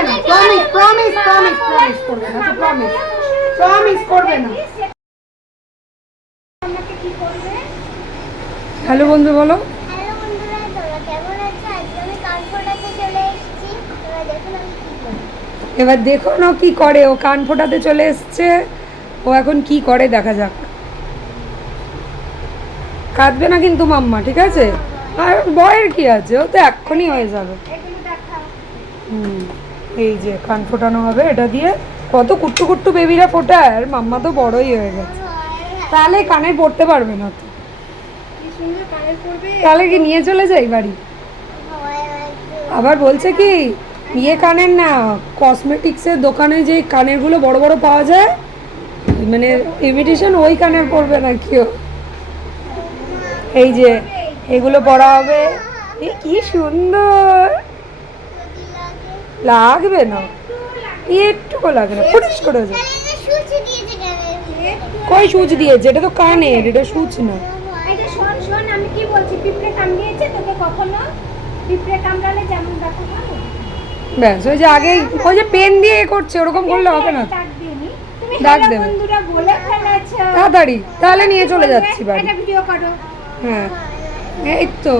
করবে না, promise promise promise promise করবে না, প্রমিস প্রমিস করবে না। হ্যালো বন্ধু বলো। হ্যালো বন্ধুরা, তোমরা কেমন আছো? আজকে আমি কান ফোটাতে চলে এসেছি। তোমরা দেখুন আমি কি করি। এবার দেখো না কি করে, ও কান ফোটাতে চলে এসছে। ও এখন কি করে দেখা যাক। কাঁদবে না কিন্তু মাম্মা, ঠিক আছে? আর ভয়ের কি আছে, ও তো এক্ষুনি হয়ে যাবে। এই যে কান ফোটানো হবে এটা দিয়ে। কত কুট্টু কুট্টু বেবিরা ফোটায়, আর মাম্মা তো বড়ই হয়ে গেছে। তাহলে কানে পড়তে পারবে না তো। তাহলে কি নিয়ে চলে যাই বাড়ি? আবার বলছে কি ইয়ে কানের না, কসমেটিক্সের দোকানে যে কানেরগুলো বড় বড় পাওয়া যায়, মানে ইমিটেশন, ওই কানের পরবে না কেউ। এই যে এগুলো পরা হবে। কি সুন্দর লাগবে না, একটুকু লাগবে না, ফুটিস করে যায়। কই সুচ দিয়েছে? এটা তো কানের, এটা সুচ না। এটা শোন শোন, আমি কি বলছি, পিঁপড়ে কামড়িয়েছে তোকে কখনো? পিঁপড়ে কামড়ালে যেমন ব্যথা হয়, ব্যাস ওই যে আগে ওই যে পেন দিয়ে করছে, ওরকম করলে হবে না। দাগ দিইনি তুমি। দাগ হ্যালো দেবে। বন্ধুরা বলে ফেলেছো। তাড়াতাড়ি তাহলে নিয়ে চলে যাচ্ছি বাড়ি। একটা ভিডিও করো। হ্যাঁ এই তো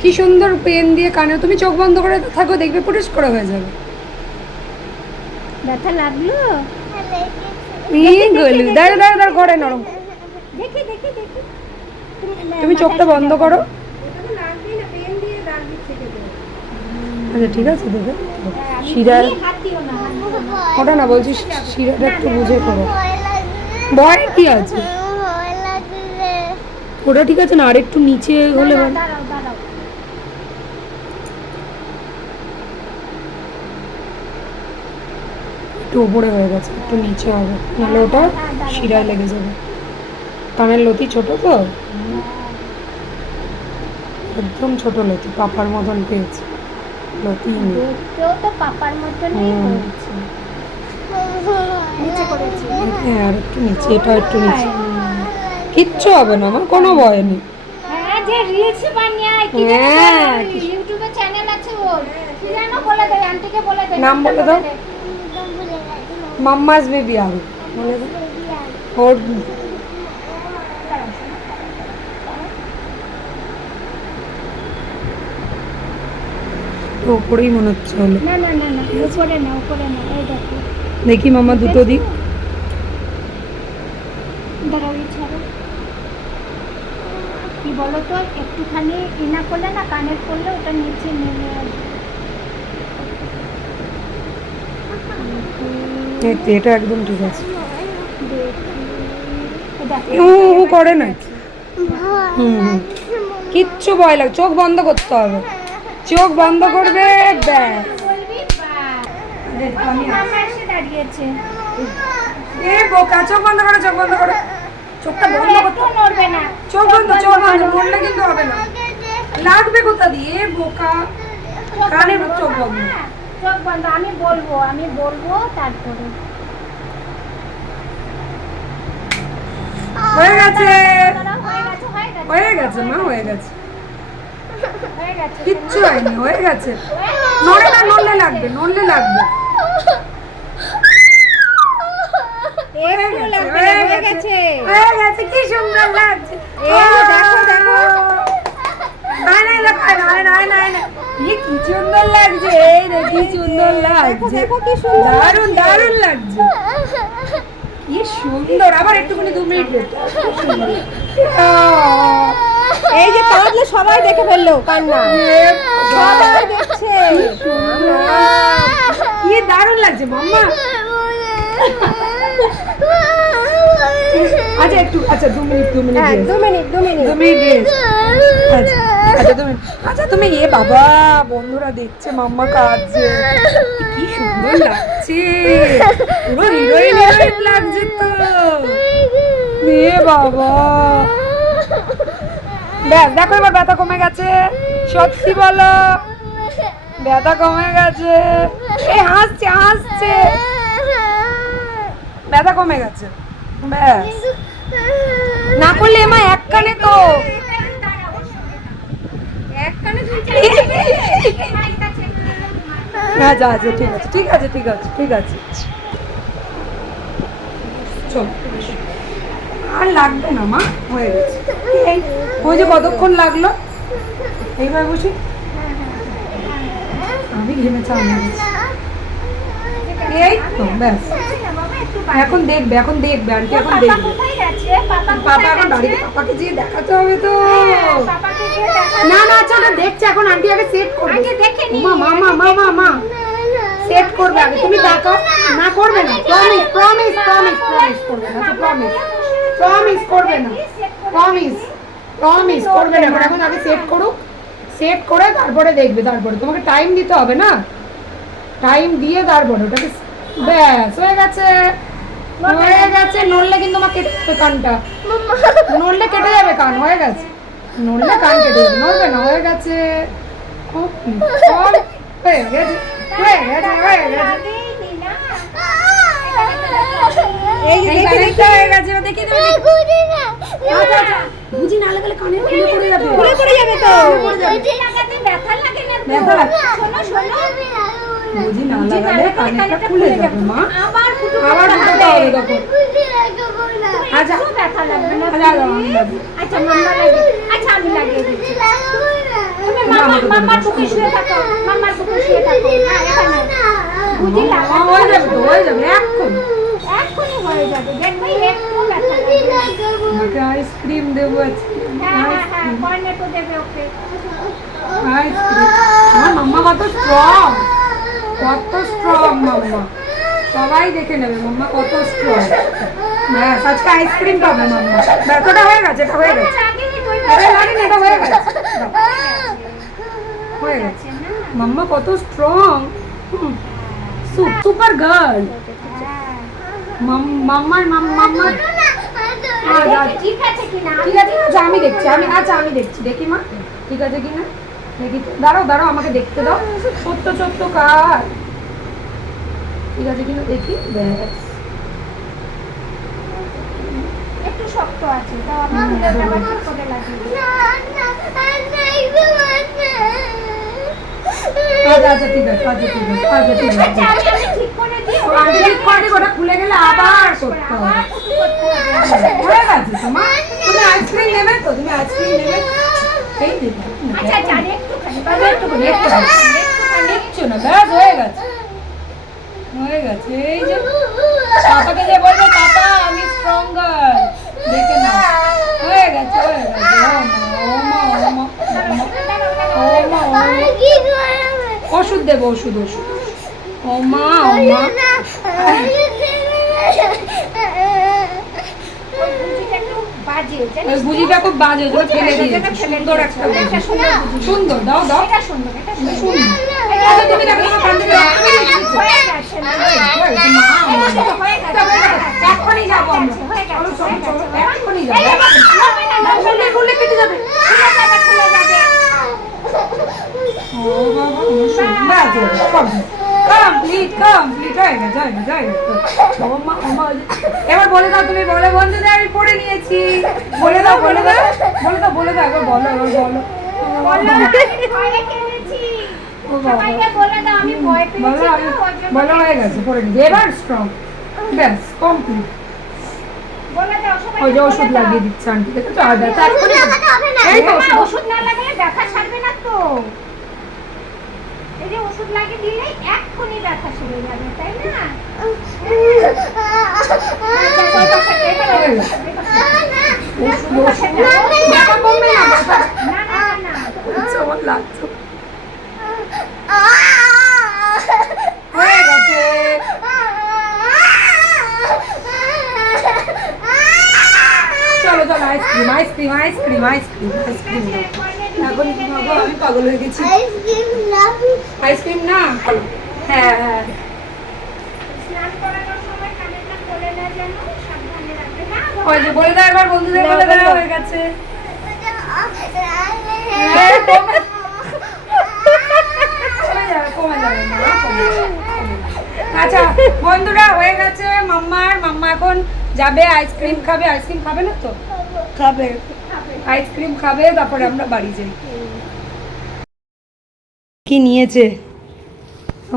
কি সুন্দর পেন দিয়ে কানে। তুমি চোখ বন্ধ করে থাকো, দেখবে পুরুষ করে হয়ে যাবে। ব্যথা লাগলো? গলু দাঁড়া দাঁড়া দাঁড়া করে নরম। দেখি দেখি দেখি। তুমি চোখটা বন্ধ করো। আচ্ছা ঠিক আছে, দেখে শিরা হাত দিও না, হাত দিও না। ওটা না বলছি, শিরাটা একটু বুঝে করো। ভয় কি আছে? ওটা ঠিক আছে না, আর একটু নিচে হলে ভালো। দাঁড়াও দাঁড়াও। একটু উপরে হয়ে গেছে, একটু নিচে হবে, নাহলে ওটা শিরায় লেগে যাবে। কানের লতি ছোট তো, একদম ছোট লতি, পাপার মতন পেয়েছে লতি নেই। দেখতেও তো পাপার মতনই হয়েছে। নিচে করেছি। হ্যাঁ আর একটু নিচে, এটা একটু নিচে। কিচ্ছু হবে না, আমার কোনো ভয় নেই। হ্যাঁ যে রিলস বানায়, কি হ্যাঁ, জানো ইউটিউবে চ্যানেল আছে ওর, কি জানো বলে দে, আন্টিকে বলে দে, নাম বলে দাও। মাম্মাস বেবি আর বলে দাও ওর। ওপরেই মনে হচ্ছে হলো। না না না না, উপরে না উপরে না, এই দেখো। দেখি মাম্মা দুটো দিক। দাঁড়াও, এই ছাড়ো। কি বলো তো, একটুখানি ইনা করলে না, কানের করলে ওটা নিচে নেমে আসবে। এই তো, এটা একদম ঠিক আছে। দেখি। ও করে না। কিচ্ছু ভয় লাগে, চোখ বন্ধ করতে হবে, চোখ বন্ধ করবে ব্যাস। বলবি বা মামা এসে দাঁড়িয়েছে। এ বোকা, চোখ বন্ধ করো, চোখ বন্ধ করো, চোখটা বন্ধ করতে একটু নড়বে না। চোখ বন্ধ, চোখ বন্ধ, মরলে কিন্তু হবে না। লাগবে কোথা দিয়ে? এ বোকা, কানে চোখ বন্ধ। হ্যাঁ, চোখ বন্ধ। আমি বলবো তারপরে। হয়ে গেছে, দাঁড়াও, হয়ে গেছে হয়ে গেছে হয়ে গেছে মা, হয়ে গেছে, হয়ে গেছে। কিচ্ছু হয়নি, হয়ে গেছে। নড়ে না, নড়লে লাগবে, নড়লে লাগবে। একটু লাগবে না, হয়ে গেছে। হয়ে গেছে, কি সুন্দর লাগছে। দেখো দেখো। না না দেখো, না না না না, কি সুন্দর লাগছে, এই রে কি সুন্দর লাগছে, দারুণ দারুণ লাগছে, কি সুন্দর। আবার একটুখানি 2 মিনিট এই যে কাঁদলে সবাই দেখে ফেললো কান্না, সবাই দেখছে। কি দারুণ লাগছে মাম্মা। আচ্ছা একটু, আচ্ছা 2 মিনিট, 2 মিনিট, হ্যাঁ 2 মিনিট 2 মিনিট 2 মিনিট rest। আচ্ছা আচ্ছা 2 মিনিট। আচ্ছা তুমি এ বাবা, বন্ধুরা দেখছে মাম্মা কাঁদছে, কি সুন্দর লাগছে, পুরো হিরোইন হিরোইন লাগছে তো। এ বাবা, ব্যাস দেখো এবার ব্যথা কমে গেছে, সত্যি বলো ব্যথা কমে গেছে। এই হাসছে হাসছে, ব্যথা কমে গেছে ব্যাস। না করলে মা এক কানে তো, এক কানে আচ্ছা আচ্ছা ঠিক আছে ঠিক আছে ঠিক আছে ঠিক আছে চল আর লাগবে না মা হয়ে গেছে এই ওই যে কতক্ষণ লাগলো এইবার বসি আমি ঘেমে চাল এই তো ব্যাস এখন দেখবে আন্টি এখন দেখবে কোথায় গেছে পাপা এখন বাড়িতে পাপাকে গিয়ে দেখাতে হবে তো পাপাকে গিয়ে দেখা না না চলো দেখছে এখন আন্টি আগে সেট করবে আগে দেখে নি। মা সেট করবে আগে তুমি দেখাও না করবে না প্রমিস করবে না প্রমিস করবে না প্রমিস করবে না এখন আগে সেট করুক সেট করে তারপরে দেখবে তারপরে তোমাকে টাইম দিতে হবে না টাইম দিয়ে তারপরে ওটাকে ব্যাস হয়ে গেছে নড়লে কিন্তু তোমাকে কেটে যাবে কানটা নড়লে কেটে যাবে কান হয়ে গেছে নড়লে কান কেটে যাবে নড়বে না হয়ে গেছে হয়ে গেছে লাগেই নি না। এই দেখে হয়ে গেছে দেখি তুমি আচ্ছা বুঝি না লাগালে কানে খুলে পড়ে যাবে তো পড়ে যাবে বুঝি লাগাতে ব্যথা লাগে না তো? ব্যথা লাগে। শোনো বুঝি না লাগালে কানেরটা খুলে যাবে মা আবার ফুটো আবার ঢুকতে হবে তখন আচ্ছা একটু ব্যথা লাগবে না আচ্ছা, আমি লাগাবো। আচ্ছা মাম্মা লাগে আচ্ছা আমি লাগিয়ে দিচ্ছি তুমি মাম্মার বুকে শুয়ে থাকো মাম্মার বুকে শুয়ে থাকো হ্যাঁ এখানে বুঝি হয়ে যাবে তো হয়ে যাবে এক্ষুনি এক্ষুনি হয়ে যাবে দেখবে একটু ব্যথা লাগবে আমাকে আইসক্রিম দেবো আজকে হ্যাঁ কর্নেটো দেবে ওকে আইসক্রিম আমার মাম্মা কত স্ট্রং মাম্মা সবাই দেখে নেবে মাম্মা কত স্ট্রং ব্যাস আজকে আইসক্রিম পাবে মাম্মা ব্যথাটা হয়ে গেছে এটা হয়ে গেছে লাগেনি তুই আরে লাগেনি এটা হয়ে গেছে হয়ে গেছে মাম্মা কত স্ট্রং সুপার গার্ল মাম্মার ঠিক আছে কিনা ঠিক আছে আমি দেখছি আমি দেখছি দেখি মা ঠিক আছে কিনা দেখি দাঁড়াও আমাকে দেখতে দাও সত্য কার ঠিক আছে কিনা দেখি ব্যাস একটু শক্ত আছে তাও আমি আবার ঠিক করে লাগিয়ে দিই। আচ্ছা ঠিক আছে আচ্ছা আমি ঠিক করে দিই ঠিক করে ওটা খুলে গেলে আবার করতে হবে আবার কিছু করতে হবে হয়ে গেছে তোমার তুমি আইসক্রিম নেবে তো তুমি আইসক্রিম নেবে এই দেবে আচ্ছা আর একটুখানি একটুখানি নিচ্ছ না ব্যাস হয়ে গেছে এই যে পাপাকে যে বলবে পাপা আমি স্ট্রং গার্ল দেখে না হয়ে গেছে ও মা ওষুধ দেবো ওষুধ ও মা বুঝিটা একটু বাজে ওই বুঝিটা খুব বাজে ওটা ফেলে দিয়েছে সুন্দর একটা বুঝি সুন্দর দাও এটা সুন্দর সুন্দর আচ্ছা তুমি দেখো তোমার কান থেকে রক্ত বেরিয়ে গেছে হয়ে গেছে না হয়ে গেছে এখনই যাবো আমরা চলো এখনই যাবো খুলে কেটে যাবে খুলে যাবে ও বাবা কমপ্লিট হয়ে গেছে এবার বলে দাও তুমি বলে বন্ধুদের আমি পড়ে নিয়েছি বলে দাও একবার বলো ভয়ে কেনেছি সবাইকে বলে দাও আমি ভয় পেয়েছি তো ওই জন্য বলো হয়ে গেছে পড়ে নিয়েছি এবার স্ট্রং ব্যাস কমপ্লিট বলে দাও সবাই ওই যে ওষুধ লাগিয়ে দিচ্ছে আন্টি দেখেছো আর ব্যথা এক্ষুনি এই তো ওষুধ না লাগালে ব্যথা ছাড়বে না তো এই যে ওষুধ লাগিয়ে দিলে এক্ষুনি ব্যথা সেরে যাবে তাই না ব্যথা কমবে না ব্যথা না আমার লাগছে হয়ে গেছে চলো আইসক্রিম এখন আমি পাগল হয়ে গেছি আইসক্রিম না হ্যাঁ স্নান করানোর সময় কানেরটা খুলে না যেন সাবধানে রাখবে না ওই যে বলে দাও এবার বন্ধুদের বলে দাও হয়ে গেছে কমে যাবে আচ্ছা বন্ধুরা হয়ে গেছে মাম্মা এখন যাবে আইসক্রিম খাবে না তো খাবে আইসক্রিম খাবে তারপরে আমরা বাড়ি যাই কি নিয়েছে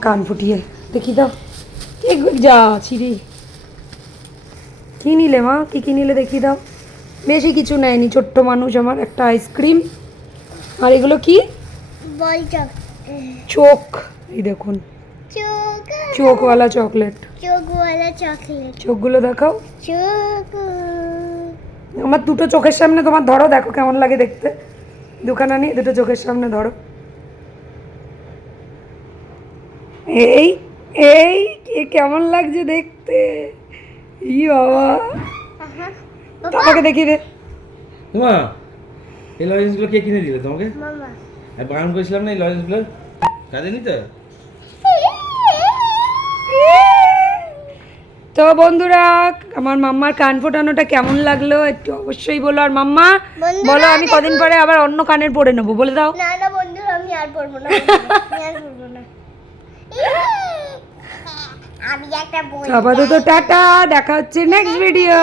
কান ফুটিয়ে দেখি দাও যা ছিঁড়ি কি নিলে মা কি নিলে দেখি দাও বেশি কিছু নেয়নি ছোট্ট মানুষ আমার একটা আইসক্রিম আর এগুলো কি বল চক চোখ এই দেখুন চোখ চোখওয়ালা চকলেট চোখওয়ালা চকলেট চোখগুলো দেখাও চোখ আমার দুটো চোখের সামনে তোমার ধরো দেখো কেমন লাগে দেখতে দুখানা নিয়ে দুটো চোখের সামনে ধরো এই এই কেমন লাগছে দেখতে ই বাবা আমাকে দেখিয়ে দে তোমা এই লজেন্সগুলো কে কিনে দিলে তোমাকে মামা আর বাগান করেছিলাম না এই লজেন্সগুলো কাজে নিতে তো বন্ধুরা আমার মাম্মার কান ফোটানোটা কেমন লাগলো একটু অবশ্যই বলো আর মাম্মা বন্ধুরা, বলো আমি কদিন পরে আবার অন্য কানের পরে নেবো বলে দাও না না বন্ধু আমি আর পড়বো না আমি আর পড়বো না আমি একটা বই আপাতত টাটা দেখা হচ্ছে নেক্সট ভিডিও